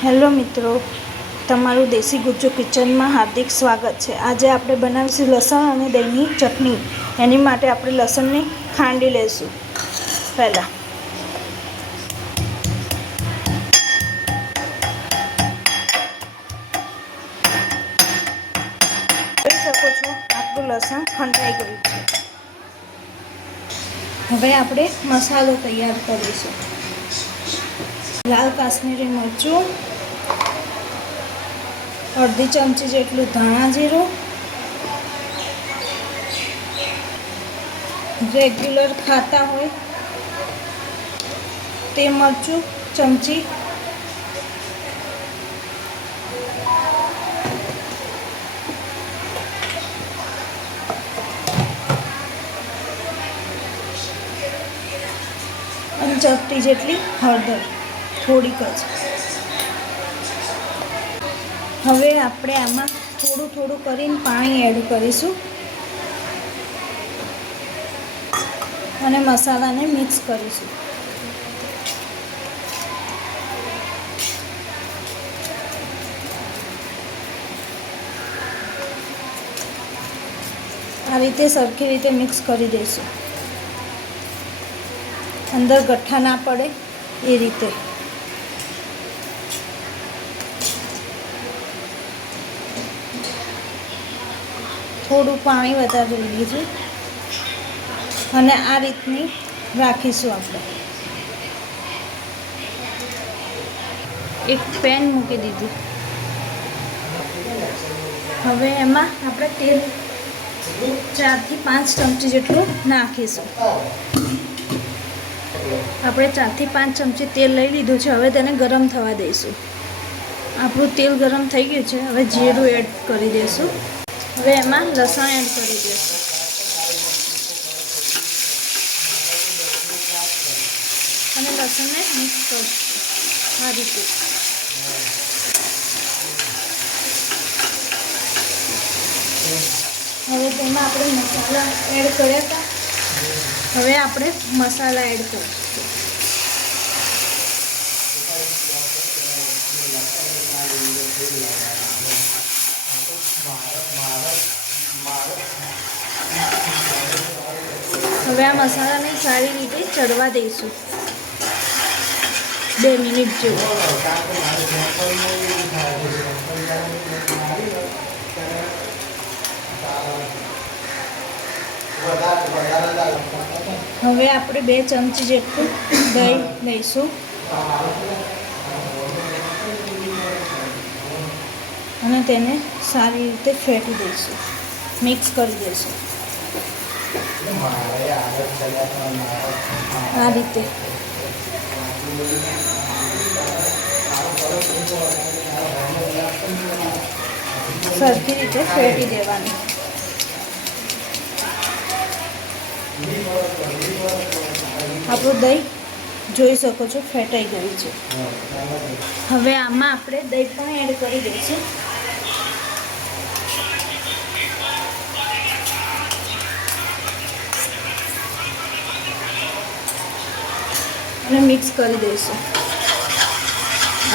Hello મિત્રો, તમારું દેશી ગુજ્જુ કિચનમાં હાર્દિક સ્વાગત છે। આજે આપણે બનાવીશું લસણ અને દહીંની ચટણી। એની માટે આપણે લસણને ખાંડી લઈશું। પહેલાં જોઈ શકો છો આપણું લસણ ખંડાઈ ગયું છે। હવે આપણે મસાલો તૈયાર કરીશું। લાલ કાશ્મીરી મરચું, અડધી ચમચી જેટલું ધાણા જીરું, રેગ્યુલર ખાતા હોય તે મરચું ચમચી, અને ચપટી જેટલી હળદર, થોડીક જ। હવે આપણે આમાં થોડું થોડું કરીને પાણી એડ કરીશું અને મસાલાને મિક્સ કરીશું। આ રીતે સરખી રીતે મિક્સ કરી દઈશું, અંદર ગઠ્ઠા ના પડે એ રીતે। થોડું પાણી વધારે લીધું અને આ રીતની રાખીશું। આપણે એક પેન મૂકી દીધું। હવે એમાં આપણે તેલ 4 થી 5 ચમચી જેટલું નાખીશું। આપણે 4 થી 5 ચમચી તેલ લઈ લીધું છે। હવે તેને ગરમ થવા દઈશું। આપણું તેલ ગરમ થઈ ગયું છે। હવે જીરું એડ કરી દઈશું। હવે એમાં લસણ એડ કરી દઈશું અને લસણને મિક્સ કરીશું આ રીતે। હવે તેમાં આપણે મસાલા એડ કર્યા હતા। હવે આપણે મસાલા એડ કરીશું। હવે આ મસાલાને સારી રીતે ચડવા દઈશું 2 મિનિટ જેવું। હવે આપણે 2 ચમચી જેટલું દહીં લઈશું અને તેને સારી રીતે ફેટી દઈશું, મિક્સ કરી દઈશું આ રીતે। સરખી રીતે ફેટી દેવાની। આપણું દહીં જોઈ શકો છો ફેટાઈ ગયું છે। હવે આમાં આપણે દહીં પણ એડ કરી દઈશું અને મિક્સ કરી દઈશું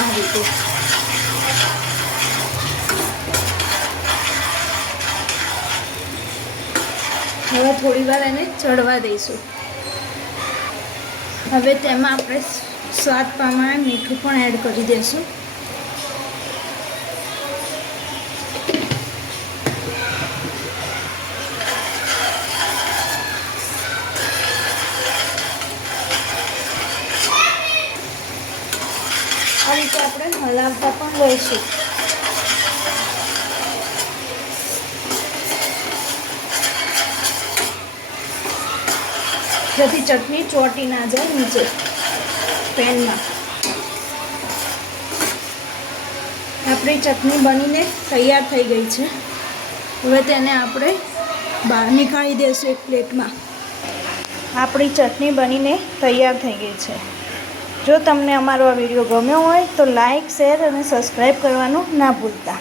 આ રીતે। હવે થોડી વાર એને ચડવા દઈશું। હવે તેમાં આપણે સ્વાદ પ્રમાણે મીઠું પણ એડ કરી દઈશું। આ રીતે આપણે હલાવતા પણ રહીશું। જેથી ચટણી ચોંટી ના જાય નીચે પેનમાં। આપણી ચટણી બનીને તૈયાર થઈ ગઈ છે। હવે તેને આપણે બહાર નીકાળી દઈશું એક પ્લેટમાં। આપણી ચટણી બનીને તૈયાર થઈ ગઈ છે। જો તમને અમારો આ વિડીયો ગમ્યો હોય તો લાઈક, શેર અને સબસ્ક્રાઈબ કરવાનું ના ભૂલતા।